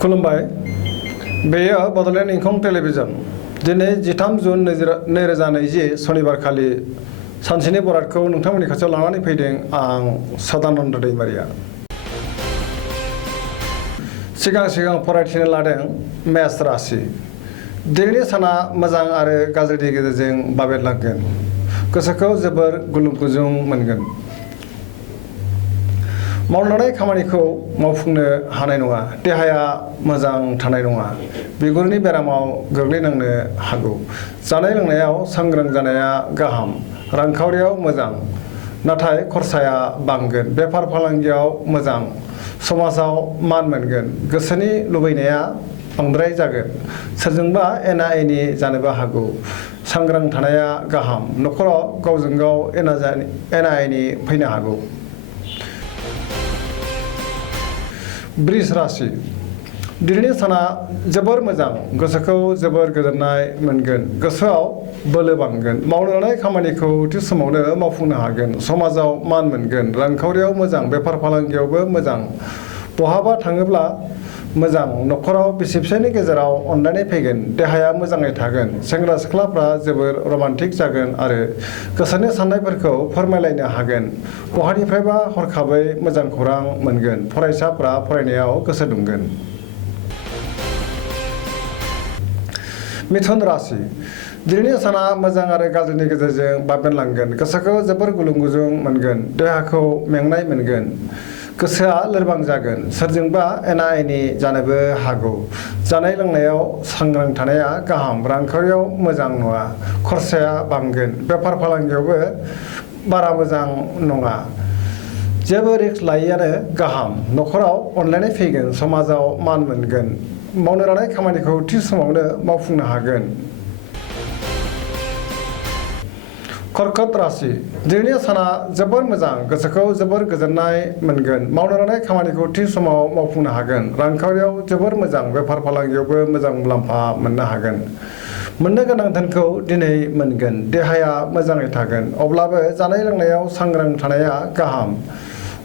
खुलुमबाय बेयो बड'लेण्ड इंखं टेलिभिजन दिनै 13 जुन 2020 सनिबारखालि सानसेनि बरादखौ नोंथांमोननि खाथियाव लानानै फैदों आं सदानन्द दैमारिया सिगां फरायथिनो लादों मेष राशि दिनैनि साना मोजां आरो गाज्रिनि गेजेरजों बाबेरलांगोन गोसोखौ जोबोर गुलुं गुजुं मोनगोन मावलांनाय खामानिखौ मावफुंनो हानाय नङा देहाया मोजां थानाय नङा बिगुरनि बेरामाव गोग्लैनांनो हागौ जानाय लोंनायाव सांग्रां जानाया गाहाम रांखावरियाव मोजां नाथाय खरसाया बांगोन बेफार फालांगियाव मोजां समाजाव मान मोनगोन गोसोनि लुबैनाया बांद्राय जागोन सोरजोंबा एना एनि जानोबो हागौ सांग्रां थानाया गाहाम न'खराव गावजों गाव एना एनि फैनो हागौ वृष राशि दिनैनि साना जोबोर मोजां गोसोखौ जोबोर गोजोननाय मोनगोन गोसोआव बोलो बांगोन मावनो लानाय खामानिखौ थि समावनो मावफुंनो हागोन समाजाव मान मोनगोन रांखावरियाव मोजां बेफार फालांगियावबो मोजां बहाबा थाङोब्ला मोजां न'खराव बिसि फिसायनि गेजेराव अनलायनाय फैगोन देहाया मोजाङै थागोन सेंग्रा सिख्लाफ्रा जोबोर रमान्टिक जागोन आरो गोसोनि साननायफोरखौ फोरमायलायनो हागोन बहानिफ्रायबा हरखाबै मोजां खौरां मोनगोन फरायसाफ्रा फरायनायाव गोसो दुंगोन मिथुन राशि दिनैनि साना मोजां आरो गाज्रिनि गेजेरजों बाबेनलांगोन गोसोखौ जोबोर गुलुं गुजुं मोनगोन देहाखौ मेंनाय मोनगोन गोसोआ लोरबां जागोन सोरजोंबा एना एनि जानोबो हागौ जानाय लोंनायाव सांग्रां थानाया गाहाम रांखावरियाव मोजां नङा खरसाया बांगोन बेफार फालांगियावबो बारा मोजां नङा जेबो रिस्क लायैयानो गाहाम न'खराव अनलायनाय फैगोन समाजाव मान मोनगोन मावनो लानाय खामानिखौ थि समावनो मावफुंनो हागोन कर्कट राशि दिनैनि साना जोबोर मोजां गोसोखौ जोबोर गोजोननाय मोनगोन मावनो लानाय खामानिखौ थि समाव मावफुंनो हागोन रांखावरियाव जोबोर मोजां बेफार फालांगियावबो मोजां मुलाम्फा मोननो हागोन मोननो गोनां धोनखौ दिनै मोनगोन देहाया मोजाङै थागोन अब्लाबो जानाय लोंनायाव सांग्रां थानाया गाहाम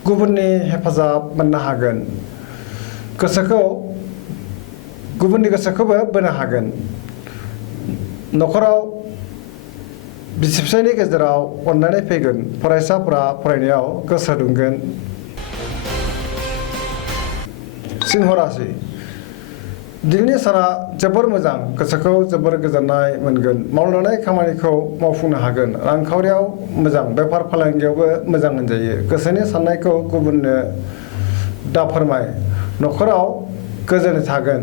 गुबुननि हेफाजाब मोननो हागोन गुबुननि गोसोखौबो बोनो हागोन न'खराव बिसि फिसायनि गेजेराव अनलायनाय फैगोन फरायसाफ्रा फरायनायाव गोसो दुंगोन सिंह राशि दिनैनि साना जोबोर मोजां गोसोखौ जोबोर गोजोननाय मोनगोन मावनो लानाय खामानिखौ मावफुंनो हागोन रांखावरियाव मोजां बेफार फालांगियावबो मोजां होनजायो गोसोनि साननायखौ गुबुननो दा फोरमाय न'खराव गोजोनै थागोन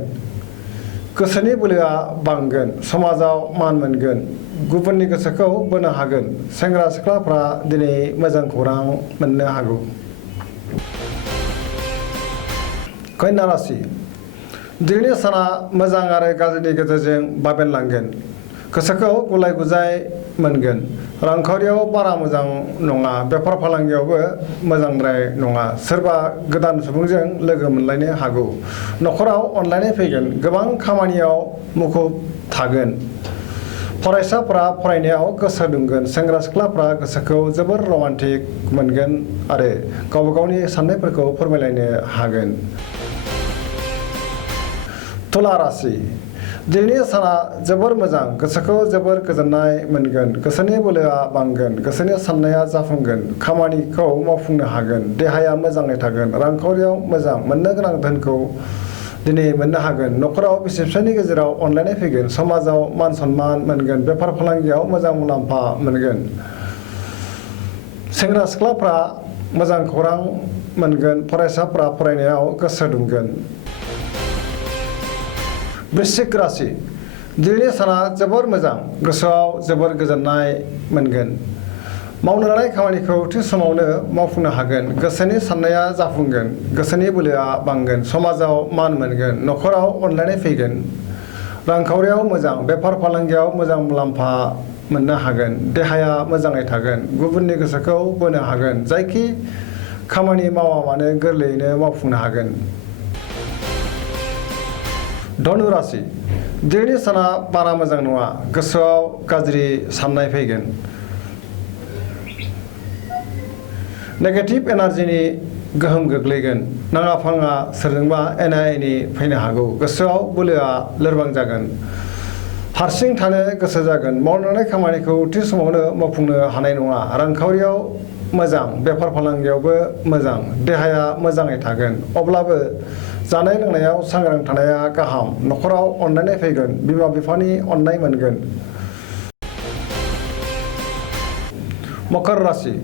गोसोनि बोलोआ बांगोन समाजाव मान मोनगोन गुबुननि गोसोखौ बोनो हागोन सेंग्रा सिख्लाफ्रा दिनै मोजां खौरां मोननो हागौ कन्या राशि दिनैनि साना मोजां आरो गाज्रिनि गेजेरजों बाबेनलांगोन गोसोखौ गुलाय गुजाय मोनगोन रांखावरियाव बारा मोजां नङा बेफार फालांगियावबो मोजांद्राय नङा सोरबा गोदान सुबुंजों लोगो मोनलायनो हागौ न'खराव अनलायनाय फैगोन गोबां खामानियाव मुखुब थागोन फरायसाफ्रा फरायनायाव गोसो दुंगोन सेंग्रा सिख्लाफ्रा गोसोखौ जोबोर रमान्टिक मोनगोन आरो गावबा गावनि साननायफोरखौ फोरमायलायनो हागोन तुला राशि दिनैनि साना जोबोर मोजां गोसोखौ जोबोर गोजोननाय मोनगोन गोसोनि बोलोआ बांगोन गोसोनि साननाया जाफुंगोन खामानिखौ मावफुंनो हागोन देहाया मोजाङै थागोन रांखावरियाव मोजां मोननो गोनां धोनखौ दिनै मोननो हागोन न'खराव बिसि फिसायनि गेजेराव अनलायनाय फैगोन समाजाव मान सन्मान मोनगोन बेफार फालांगियाव मोजां मुलाम्फा मोनगोन सेंग्रा सिख्लाफ्रा मोजां खौरां मोनगोन फरायसाफ्रा फरायनायाव गोसो दुंगोन वृश्चिक राशि दिनैनि साना जोबोर मोजां गोसोआव जोबोर गोजोननाय मोनगोन मावनो लानाय खामानिखौ थि समावनो मावफुंनो हागोन गोसोनि साननाया जाफुंगोन गोसोनि बोलोआ बांगोन समाजाव मान मोनगोन न'खराव अनलायनाय फैगोन रांखावरियाव मोजां बेफार फालांगियाव मोजां मुलाम्फा मोननो हागोन देहाया मोजाङै थागोन गुबुननि गोसोखौ बोनो हागोन जायखि खामानि मावा मानो गोरलैयैनो मावफुंनो हागोन धनु राशि दिनैनि साना बारा मोजां नङा गोसोआव गाज्रि साननाय फैगोन नेगेटिभ एनार्जिनि गोहोम गोग्लैगोन। नाङा फाङा सोरजोंबा एना एनि फैनो हागौ। गोसोआव बोलोआ लोरबां जागोन। हारसिं थानो गोसो जागोन। मावनाय खामानिखौ थि समावनो मावफुंनो हानाय नङा। रांखावरियाव मोजां, बेफार फालांगियावबो मोजां, देहाया मोजाङै थागोन। अब्लाबो जानाय लोंनायाव सांग्रां थानाया गाहाम। न'खराव अनलायनाय फैगोन। बिमा बिफानि अननाय मोनगोन। मकर राशि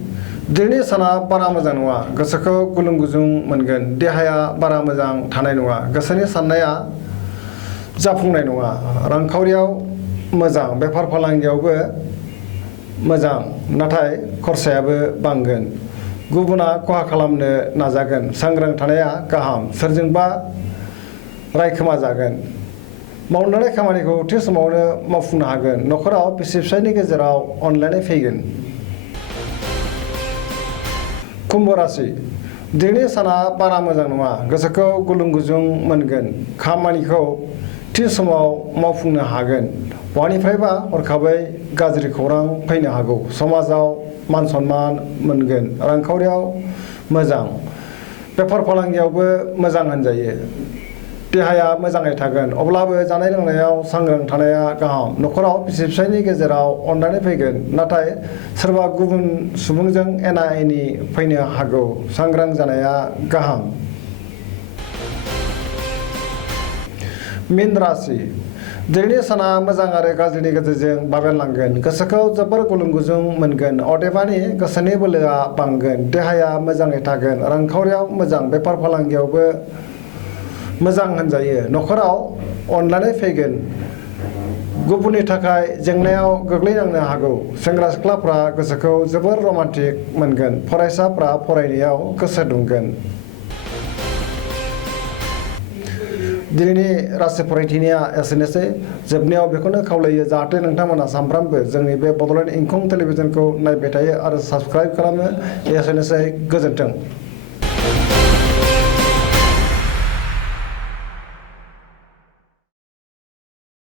दिनैनि साना बारा मोजां नङा। गोसोखौ गुलुं गुजुं मोनगोन। देहाया बारा मोजां थानाय नङा। गोसोनि साननाया जाफुंनाय नङा। रांखावरियाव मोजां, बेफार फालांगियावबो मोजां, नाथाय खरसायाबो बांगोन। गुबुना खहा खालामनो नाजागोन। सांग्रां थानाया गाहाम। सोरजोंबा रायखोमा जागोन। मावनाय खामानिखौ थि समावनो मावफुंनो हागोन। न'खराव बिसि फिसायनि गेजेराव अनलायनाय फैगोन। कुम्भ राशि दिनैनि साना बारा मोजां नङा। गोसोखौ गुलुं गुजुं मोनगोन। खामानिखौ थि समाव मावफुंनो हागोन। बहानिफ्रायबा हरखाबै गाज्रि खौरां फैनो हागौ। समाजाव मान सन्मान मोनगोन। रांखावरियाव मोजां, बेफार फालांगियावबो मोजां होनजायो। देहाया मोजाङै थागोन। अब्लाबो जानाय लोंनायाव सांग्रां थानाया गाहाम। न'खराव बिसि फिसायनि गेजेराव अनलायनाय फैगोन, नाथाय सोरबा गुबुन सुबुंजों एना एनि फैनो हागौ। सांग्रां जानाया गाहाम। मीन राशि दिनैनि साना मोजां आरो गाज्रिनि गेजेरजों बाबेनलांगोन। गोसोखौ जोबोर गुलुं गुजुं मोनगोन। अदेबानि गोसोनि बोलोआ बांगोन। देहाया मोजाङै थागोन। रांखावरियाव मोजां, बेफार फालांगियावबो मोजां होनजायो। न'खराव अनलायनाय फैगोन। गुबुननि थाखाय जेंनायाव गोग्लैनांनो हागौ। सेंग्रा सिख्लाफ्रा गोसोखौ जोबोर रमान्टिक मोनगोन। फरायसाफ्रा फरायनायाव गोसो दुंगोन। दिनैनि राशि फरायथिनाया एसेनोसै। जोबनायाव बेखौनो खावलायो जाहाथे नोंथांमोना सानफ्रामबो जोंनि बे बड'लेण्ड इंखं टेलिभिजनखौ नायबाय थायो आरो साबस्क्राइब खालामो। एसेनोसै, गोजोन्थों।